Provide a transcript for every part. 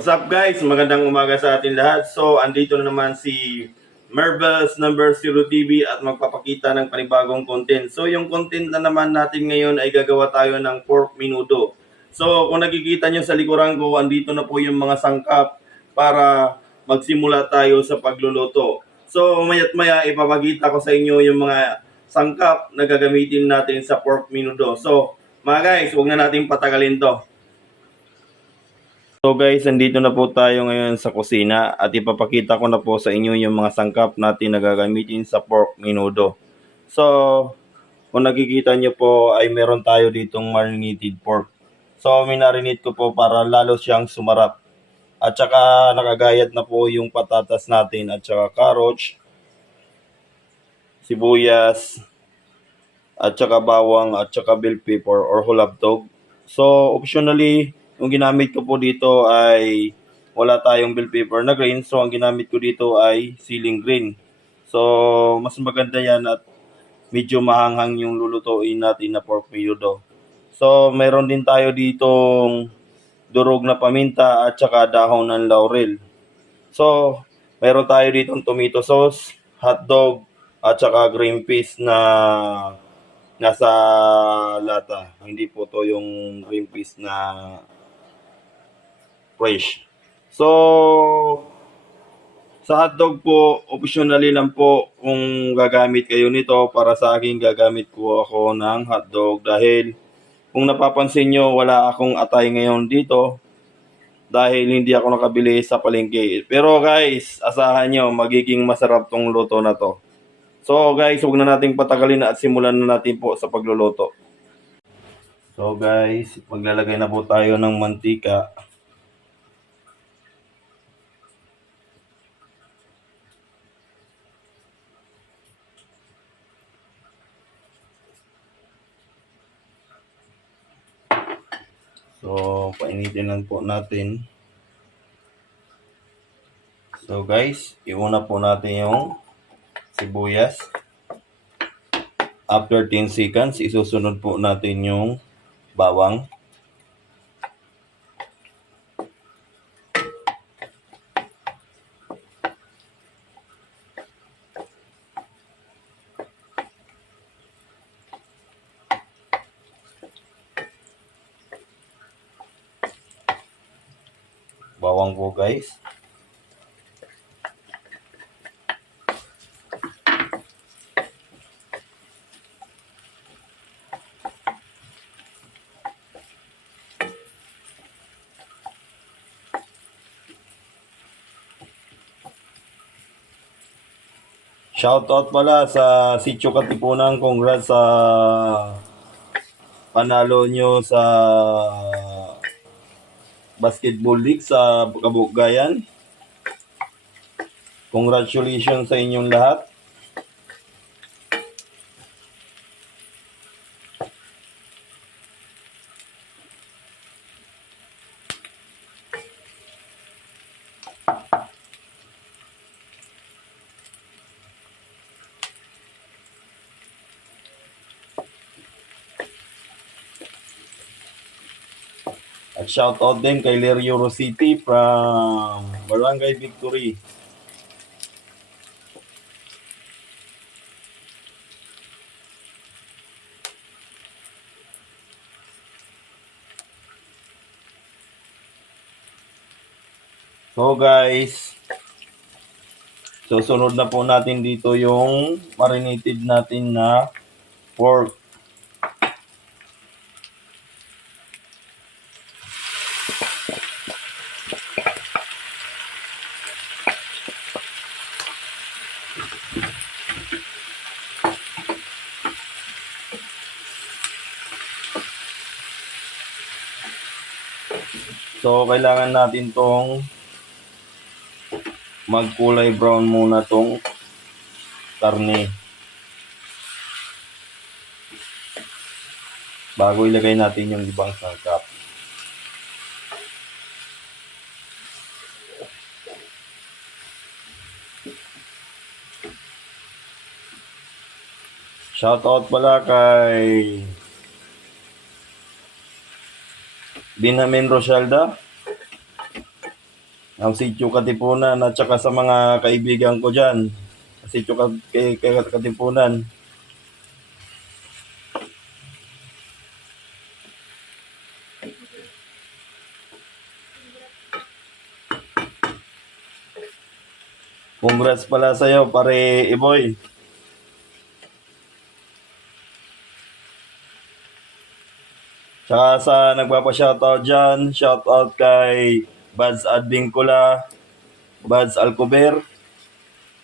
What's up guys? Magandang umaga sa atin lahat. So, andito na naman si Marvel's Number 0 TV at magpapakita ng panibagong content. So, yung content na naman natin ngayon ay gagawa tayo ng pork menudo. So, kung nakikita nyo sa likuran ko, andito na po yung mga sangkap para magsimula tayo sa pagluluto. So, maya't maya ipapakita ko sa inyo yung mga sangkap na gagamitin natin sa pork menudo. So, mga guys, huwag na natin patagalin to. So guys, nandito na po tayo ngayon sa kusina at ipapakita ko na po sa inyo yung mga sangkap natin na gagamitin sa pork menudo. So, kung nakikita nyo po ay meron tayo ditong marinated pork. So, minarinate ko po para lalo siyang sumarap. At saka nakagayat na po yung patatas natin at saka carrots, sibuyas, at saka bawang at saka bell pepper or hulabtog. So, optionally, yung ginamit ko po dito ay wala tayong bell pepper na green. So, ang ginamit ko dito ay ceiling green. So, mas maganda yan at medyo mahanghang yung lulutuin natin na pork menudo. So, meron din tayo ditong durog na paminta at saka dahon ng laurel. So, meron tayo ditong tomato sauce, hotdog, at saka green peas na nasa lata. Hindi po to yung green peas na fresh. So, sa hotdog po, optionally lang po kung gagamit kayo nito. Para sa akin, gagamit ko ako ng hotdog dahil kung napapansin nyo, wala akong atay ngayon dito dahil hindi ako nakabili sa palengke. Pero guys, asahan nyo, magiging masarap tong luto na to. So guys, huwag na nating patagalin at simulan na natin po sa pagluluto. So guys, maglalagay na po tayo ng mantika. So, painitin lang po natin. So guys, iuna po natin yung sibuyas. After 10 seconds, isusunod po natin yung bawang. Bawang po guys. Shoutout pala sa Sitio Katipunan. Congrats sa panalo nyo sa basketball league sa Kabukgayan. Congratulations sa inyong lahat. At shoutout din kay Lerio Rositi from Barangay Victory. So guys, susunod na po natin dito yung marinated natin na pork. So kailangan natin tong magkulay brown muna tong karne bago ilagay natin yung ibang sangkap. Shoutout pala kay Binamin Rosalda ng Sitio Katipunan at saka sa mga kaibigan ko dyan. Sitio Katipunan. Congrats pala sa'yo, pare Iboy. Tsaka sa nagpapa-shoutout dyan, shoutout kay Bads Advincula, Bads Alcober,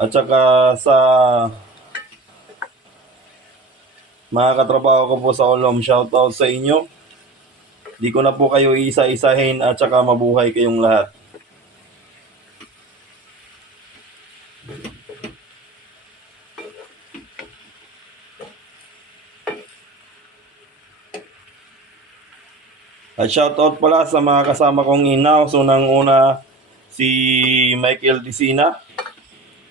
at saka sa mga katrabaho ko po sa Olom, shoutout sa inyo. Di ko na po kayo isa-isahin at saka mabuhay kayong lahat. At shoutout pala sa mga kasama kong inaw. So nang una, si Michael Dicina.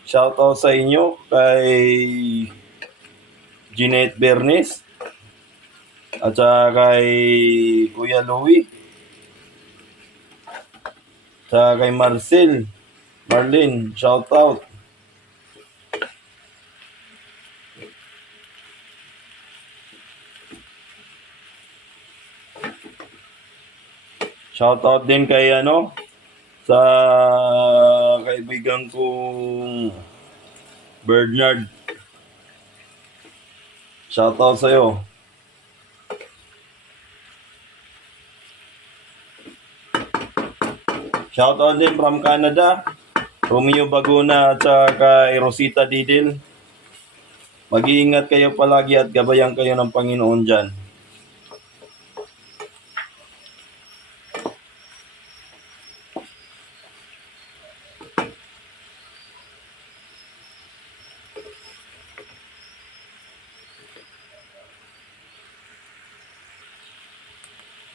Shoutout sa inyo kay Jeanette Bernes. At saka kay Kuya Louie. At saka kay Marlene, shoutout. Shoutout din kay sa kaibigan kong Bernard. Shoutout sa'yo. Shoutout din from Canada, Romeo Baguna at saka kay Rosita Didil. Mag-iingat kayo palagi at gabayan kayo ng Panginoon dyan.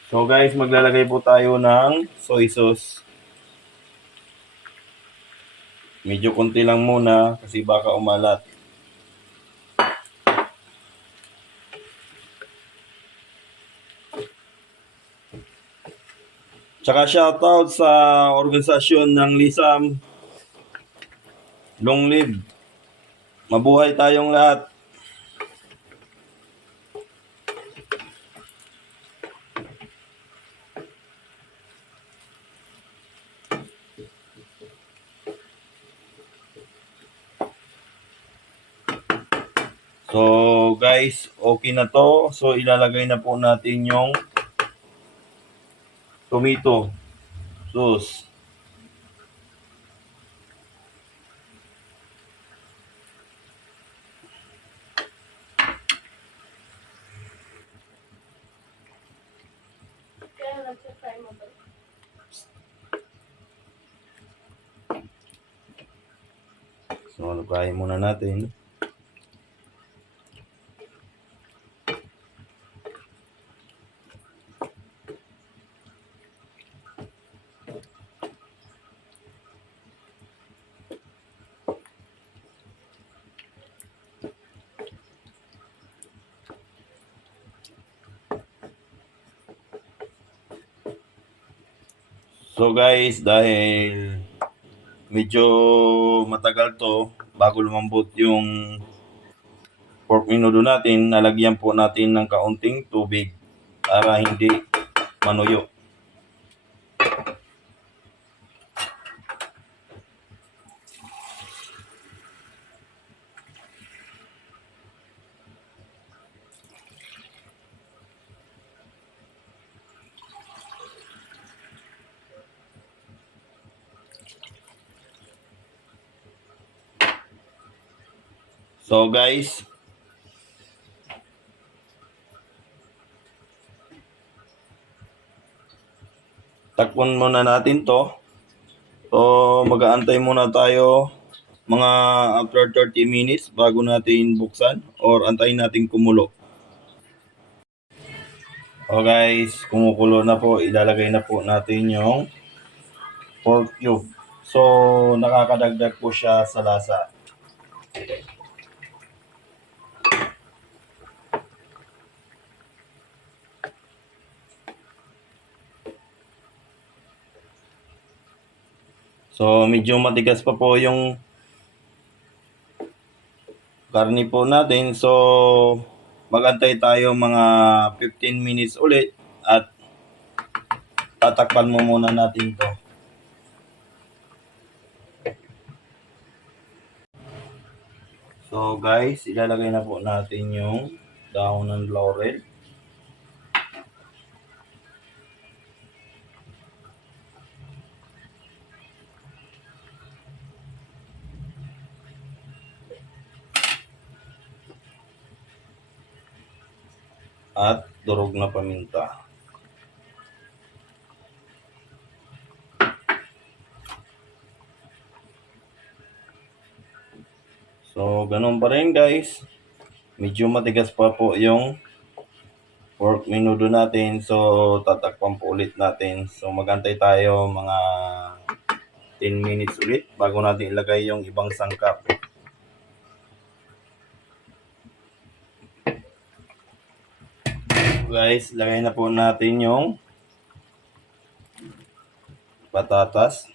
So guys, maglalagay po tayo ng soy sauce. Medyo konti lang muna kasi baka umalat. Tsaka shoutout sa organisasyon ng Lisam. Long live. Mabuhay tayong lahat. So guys, okay na to. So ilalagay na po natin yung tomato sauce. So lugayin muna natin. So guys, dahil medyo matagal to bago lumambot yung pork menudo natin, nalagyan po natin ng kaunting tubig para hindi manuyo. So guys, takpan muna natin to. So mag-aantay muna tayo mga after 30 minutes bago natin buksan or antayin natin kumulo. So guys, kumukulo na po, ilalagay na po natin yung pork cube. So nakakadagdag po siya sa lasa. So medyo matigas pa po yung karni po natin. So magantay tayo mga 15 minutes ulit at tatakpan mo muna natin to. So guys, ilalagay na po natin yung dahon ng laurel. At durog na paminta. So ganun pa rin guys. Medyo matigas pa po yung pork menudo natin. So tatakpan po ulit natin. So magantay tayo mga 10 minutes ulit bago natin ilagay yung ibang sangkap. Guys, lagay na po natin yung patatas.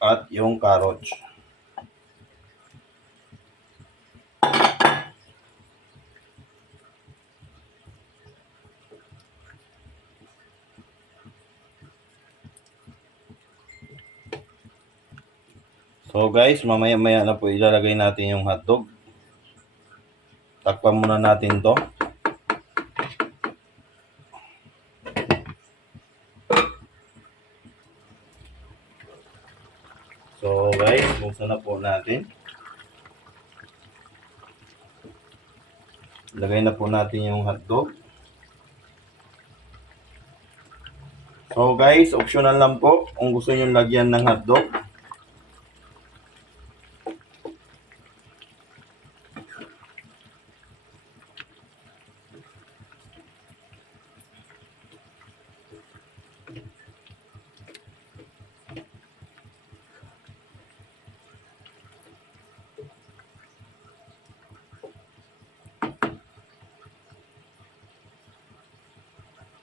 At yung carrots. So guys, mamaya-maya na po ilalagay natin yung hotdog. Takpan muna natin to. So guys, buksan na po natin. Ilagay na po natin yung hotdog. So guys, optional lang po kung gusto nyo lagyan ng hotdog.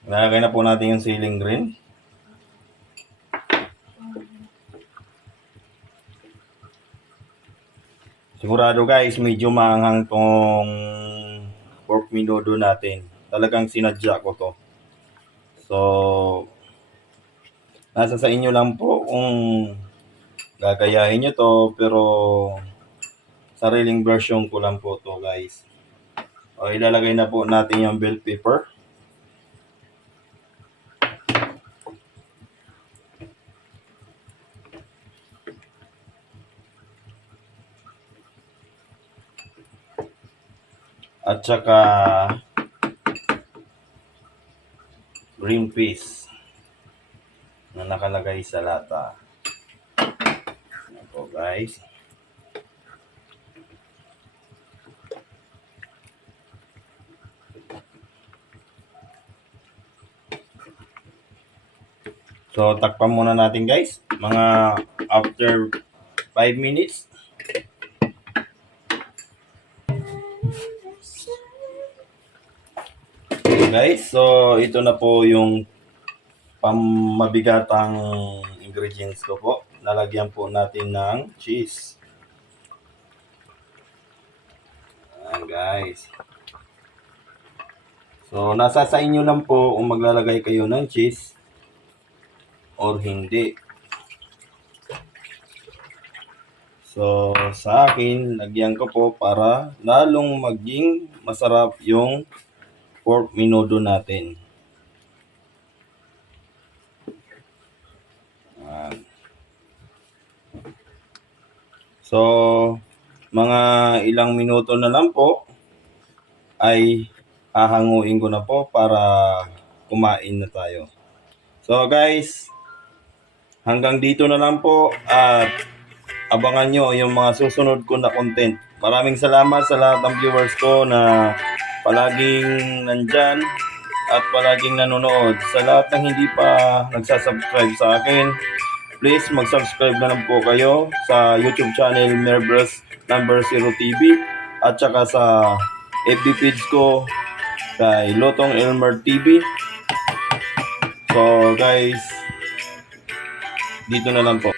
Lalagay na po natin yung ceiling green. Sigurado guys, medyo maanghang tong pork menudo natin. Talagang sinadya ko to. So, nasa sa inyo lang po kung gagayahin nyo to. Pero, sariling version ko lang po to guys. O, ilalagay na po natin yung bell pepper. At saka green peas na nakalagay sa lata. Ito guys. So takpan muna natin guys. Mga after 5 minutes. Guys, so ito na po yung pamabigatang ingredients ko po. Nalagyan po natin ng cheese. Ayan guys. So nasa sa inyo lang po kung maglalagay kayo ng cheese or hindi. So sa akin, lagyan ko po para lalong maging masarap yung pork menudo natin. So, mga ilang minuto na lang po ay hahanguin ko na po para kumain na tayo. So guys, hanggang dito na lang po at abangan nyo yung mga susunod ko na content. Maraming salamat sa lahat ng viewers ko na palaging nandyan at palaging nanonood. Sa lahat ng hindi pa nagsasubscribe sa akin, please mag-subscribe na lang po kayo sa YouTube channel Merbres number 0 TV at saka sa FB page ko kay Lotong Elmer TV. So guys, dito na lang po.